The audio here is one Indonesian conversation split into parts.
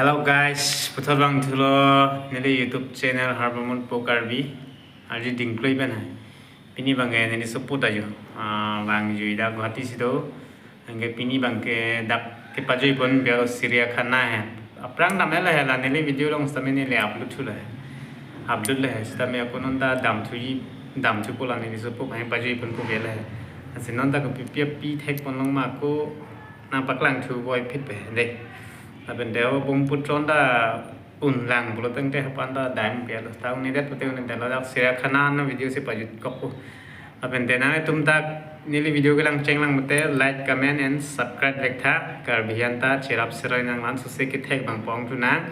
Hello guys, putar bang thulo nili YouTube channel Harbamun Pokarbi. Aji dingkloi ban hai. Pini bang ke nili support ajo. Bang jui da Guwahati sido. Angke pini bang ke dak ke pajoi pun biar Sirijakhana hai. Aprang namanya lah la nili video long stame nili upload thula hai. Upload lah hai. Stame aku nonda dam thu pola nili support hai pajoi pun ko biar lah hai. Asin nonda ko pi tek pun long ma ko na paklang thu boy pit be deh. Tapi dia pun putron dah unlang, bulu tengke hapan dah daim biar lo. Tahu ni dia putih ni dia lo dah Sirijakhana na video si pajut kopu. Tapi dia na tum tak nili video kelang cenglang mute like, comment and subscribe lekha. Karbihan ta cerap serai nang lan susah kita bang pong tu nang.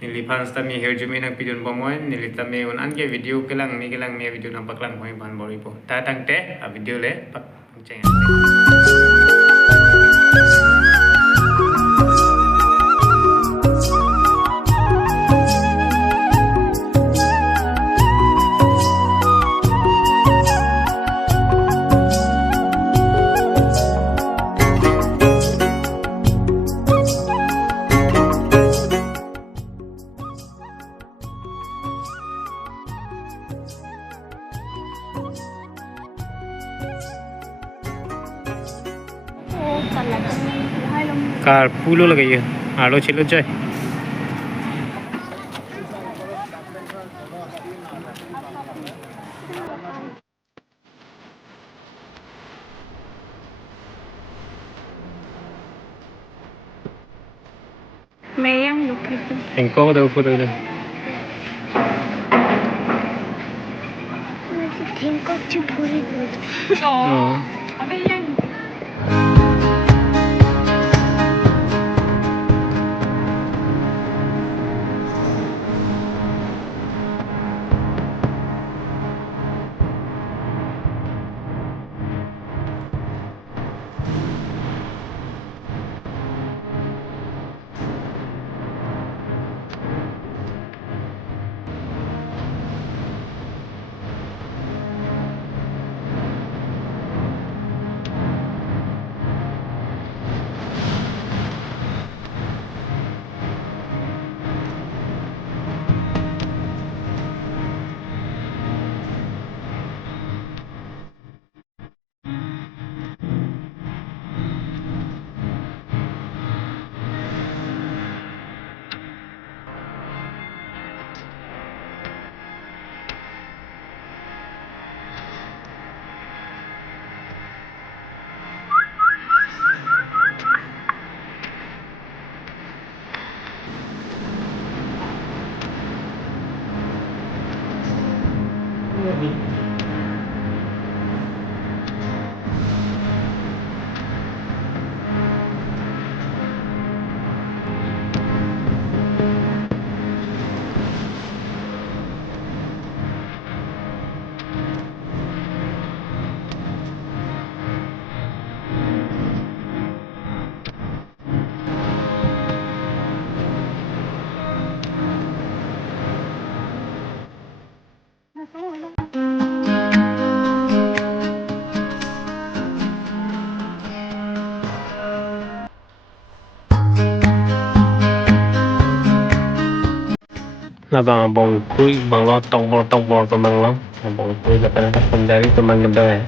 Nili fans ta mi herjumi nang pidun bomoy. Nili ta mi unan ke video kelang mi video nampak lang koi ban bori po. Ta tang te a video le pak cenglang. Car pulo lagi ya, alo cilo coy. Mayang look itu. Engkau dah foto dah. Masih tingkok cipuri tu. Oh. Apa yang? Là bong kui bong lo tong bor tumang lo. Bong kui là cái phần dari tumang gede.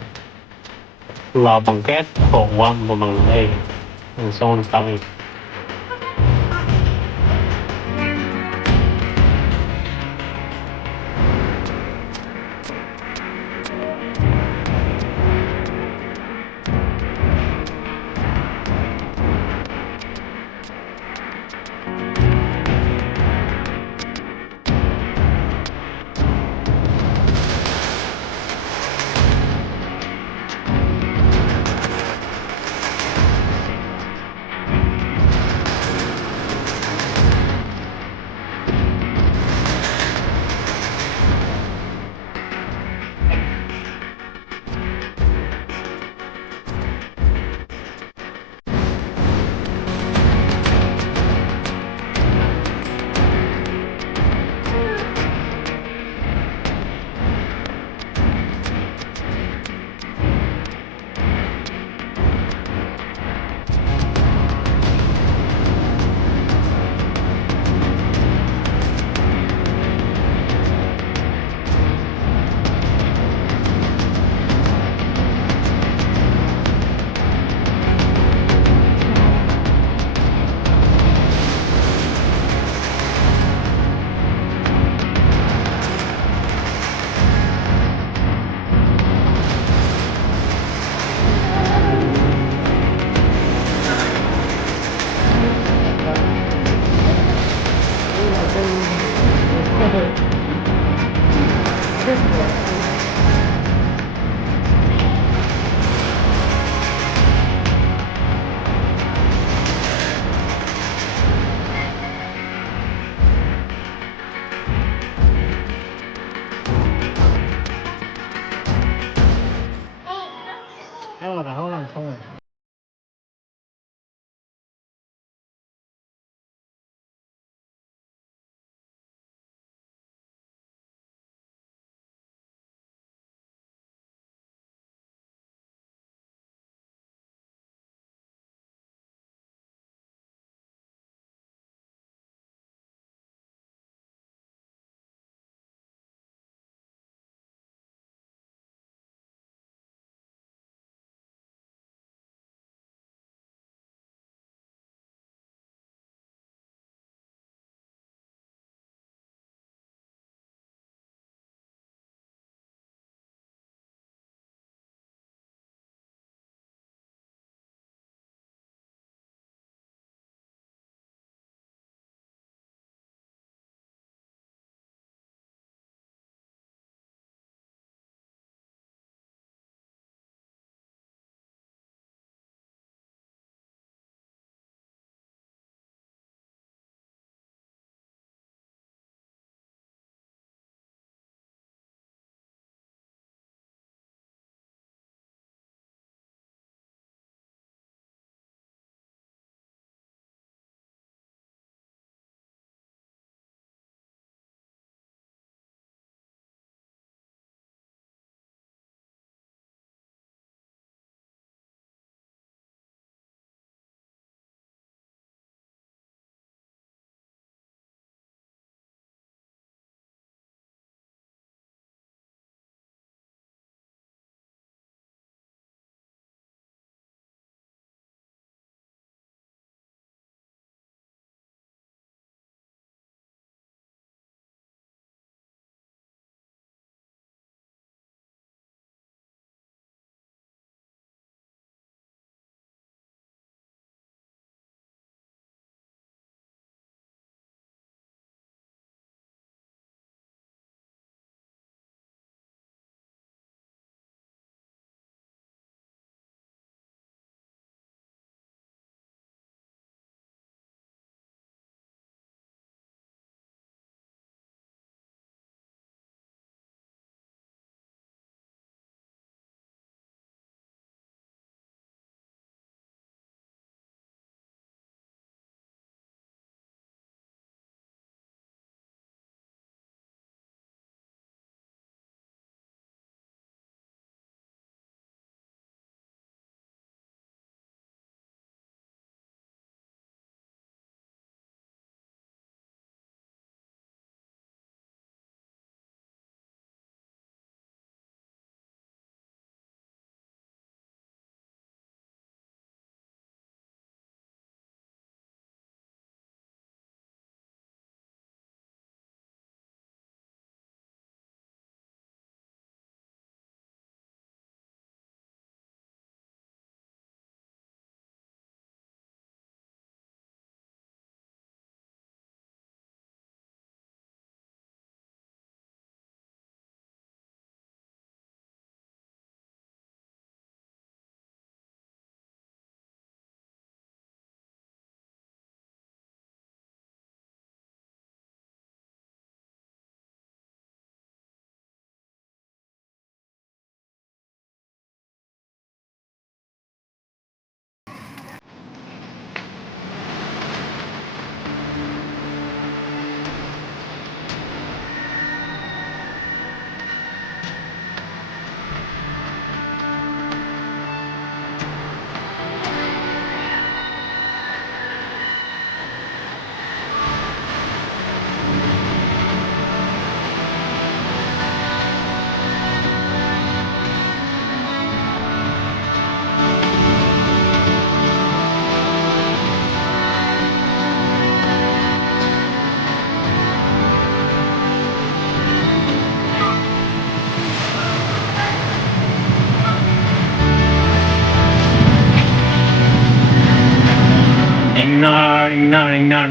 Lo bong ket ko wan tumang ei. Son tami.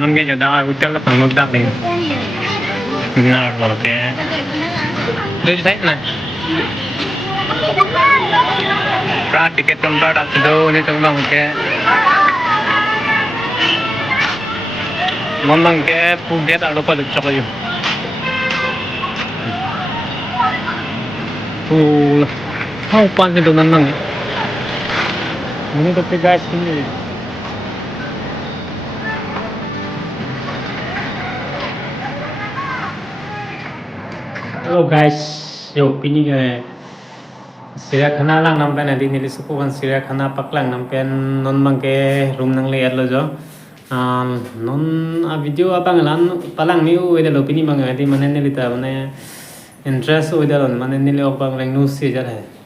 มันก็จะได้hotel là phẳng đặc này nào rồi thế đây thấy này ra ticket tempat đặt đâu ni tong bang ke mamang ke puget alo pa duk chakayo how pan ni donan nang ini to guys ini hello guys yo pini ke Sirijakhana lang nampen adi nili sukuan Sirijakhana paklang nampen non mangke room nang le adlo jo non a video abang lan palang ni u ede lo pini manga adi manen nili ta mane interest u ede lon manen nili obang lang nu si jare